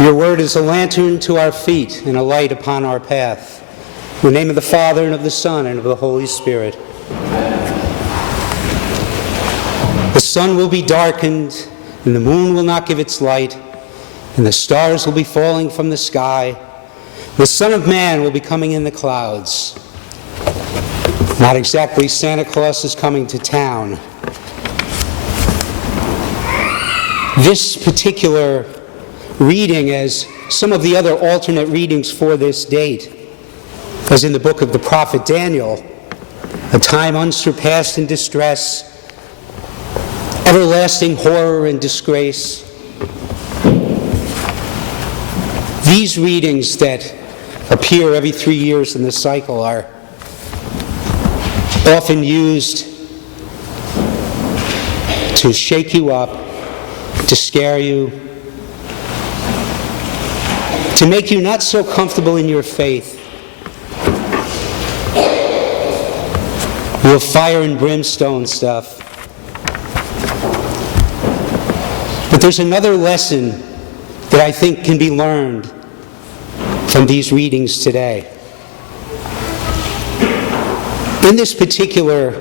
Your word is a lantern to our feet and a light upon our path. In the name of the Father, and of the Son, and of the Holy Spirit. The sun will be darkened, and the moon will not give its light, and the stars will be falling from the sky. The Son of Man will be coming in the clouds. Not exactly Santa Claus is coming to town. This particular reading, as some of the other alternate readings for this date, was in the book of the prophet Daniel, a time unsurpassed in distress, everlasting horror and disgrace. These readings that appear every 3 years in the cycle are often used to shake you up, to scare you, to make you not so comfortable in your faith. Real fire and brimstone stuff. But there's another lesson that I think can be learned from these readings today. In this particular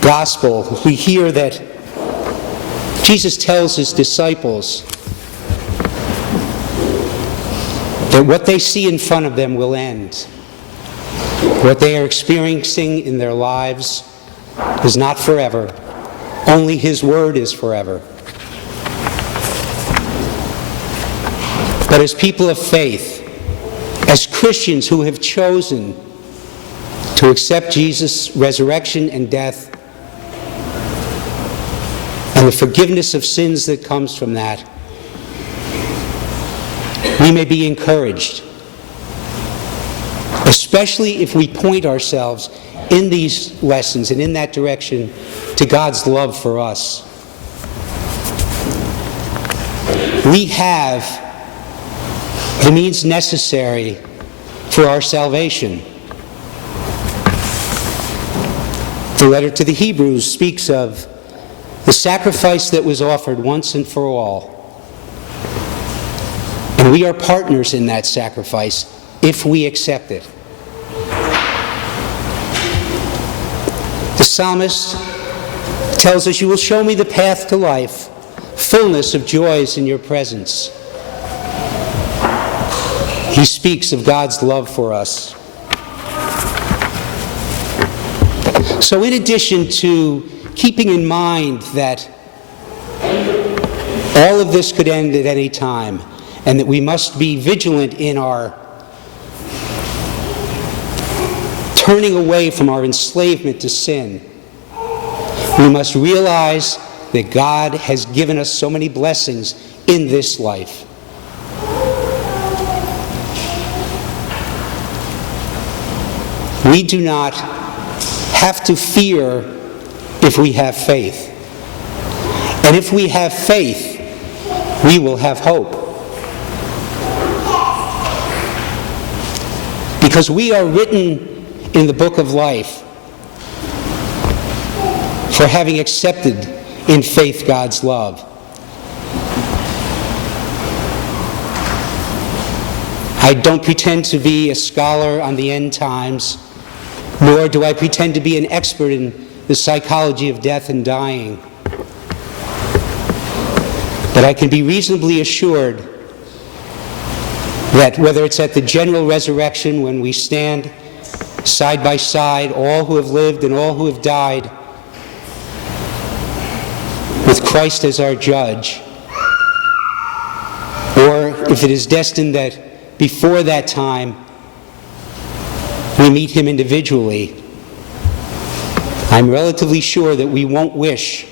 gospel, we hear that Jesus tells his disciples that what they see in front of them will end. What they are experiencing in their lives is not forever. Only his word is forever. But as people of faith, as Christians who have chosen to accept Jesus' resurrection and death and the forgiveness of sins that comes from that, we may be encouraged, especially if we point ourselves in these lessons and in that direction to God's love for us. We have the means necessary for our salvation. The letter to the Hebrews speaks of the sacrifice that was offered once and for all. And we are partners in that sacrifice if we accept it. The psalmist tells us, "You will show me the path to life, fullness of joys in your presence." He speaks of God's love for us. So in addition to keeping in mind that all of this could end at any time, and that we must be vigilant in our turning away from our enslavement to sin, we must realize that God has given us so many blessings in this life. We do not have to fear if we have faith. And if we have faith, we will have hope. Because we are written in the book of life for having accepted in faith God's love. I don't pretend to be a scholar on the end times, nor do I pretend to be an expert in the psychology of death and dying. But I can be reasonably assured that whether it's at the general resurrection when we stand side by side, all who have lived and all who have died, with Christ as our judge, or if it is destined that before that time we meet him individually, I'm relatively sure that we won't wish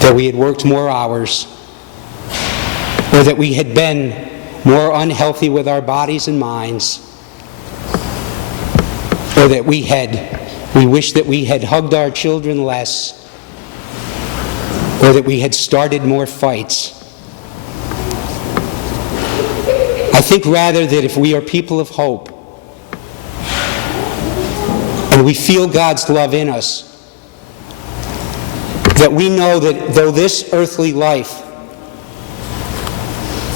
that we had worked more hours, or that we had been more unhealthy with our bodies and minds, or that we wish that we had hugged our children less, or that we had started more fights. I think rather that if we are people of hope, and we feel God's love in us, that we know that though this earthly life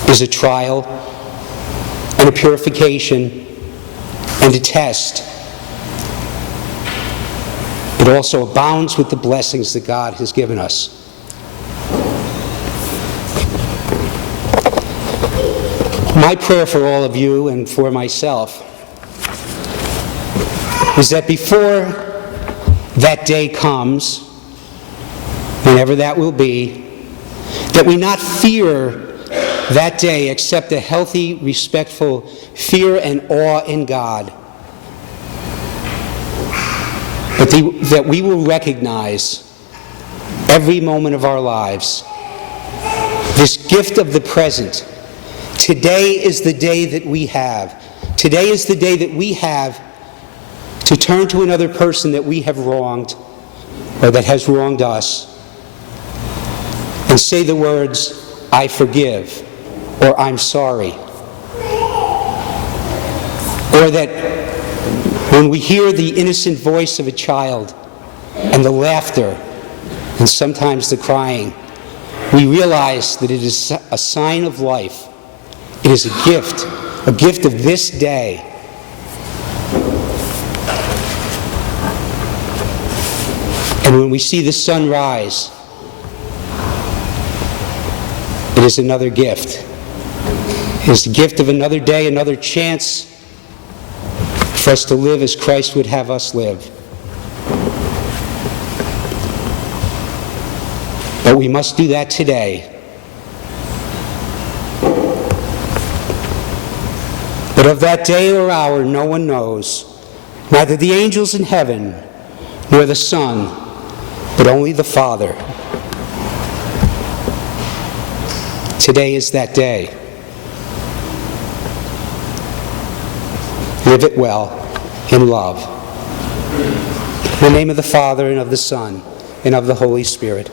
is a trial and a purification and a test. It also abounds with the blessings that God has given us. My prayer for all of you and for myself is that before that day comes, whenever that will be, that we not fear that day except a healthy, respectful fear and awe in God. But that we will recognize every moment of our lives this gift of the present. Today is the day that we have. Today is the day that we have to turn to another person that we have wronged or that has wronged us and say the words, I forgive, or I'm sorry. Or that when we hear the innocent voice of a child and the laughter and sometimes the crying, we realize that it is a sign of life. It is a gift of this day. And when we see the sun rise, it is another gift. It is the gift of another day, another chance for us to live as Christ would have us live. But we must do that today. But of that day or hour no one knows, neither the angels in heaven nor the Son, but only the Father. Today is that day. Live it well in love. In the name of the Father, and of the Son, and of the Holy Spirit.